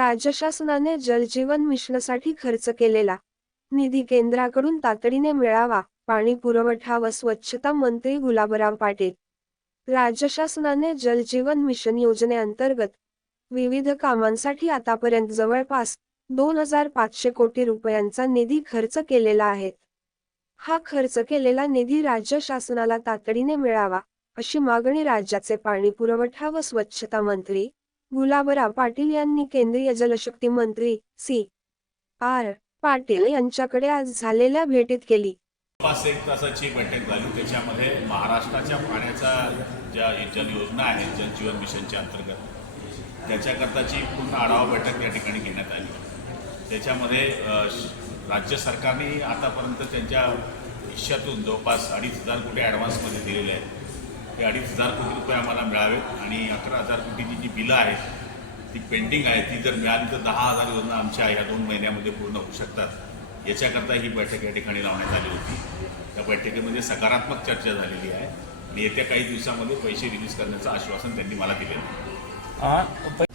राज्य शासनाने जलजीवन मिशनसाठी खर्च केलेला. निधी केंद्राकडून तातडीने मिळावा पाणी पुरवठा व स्वच्छता मंत्री गुलाबराव पाटील. राज्य शासनाने जलजीवन मिशन योजनेअंतर्गत विविध कामांसाठी आतापर्यंत जवळपास दोन हजार पाचशे कोटी रुपयांचा निधी खर्च केलेला आहे. हा खर्च केलेला निधी राज्य शासनाला तातडीने मिळावा अशी मागणी राज्याचे पाणी पुरवठा व स्वच्छता मंत्री गुलाबराव पाटील यांनी केंद्रीय जलशक्ती मंत्री सी. आर. पाटील यांच्याकडे आज झालेल्या भेटीत केली. पाच एक तासाची बैठक झाली. त्याच्यामध्ये महाराष्ट्राच्या पाण्याचा ज्या जलयोजना आहेत जलजीवन मिशनच्या अंतर्गत त्याच्याकरताची पूर्ण आढावा बैठक या ठिकाणी घेण्यात आली. त्याच्यामध्ये राज्य सरकारने आतापर्यंत त्यांच्या हिश्श्यातून जवळपास अडीच हजार कोटी ॲडव्हान्समध्ये दिलेले आहेत. ते अडीच हजार कोटी रुपये आम्हाला मिळावेत आणि अकरा हजार कोटीची जी बिलं आहेत ती पेंडिंग आहे ती जर मिळाली तर दहा हजार योजना आमच्या ह्या दोन महिन्यामध्ये पूर्ण होऊ शकतात. याच्याकरता ही बैठक या ठिकाणी लावण्यात आली होती. त्या बैठकीमध्ये सकारात्मक चर्चा झालेली आहे आणि येत्या काही दिवसामध्ये पैसे रिलीज करण्याचं आश्वासन त्यांनी मला दिलेलं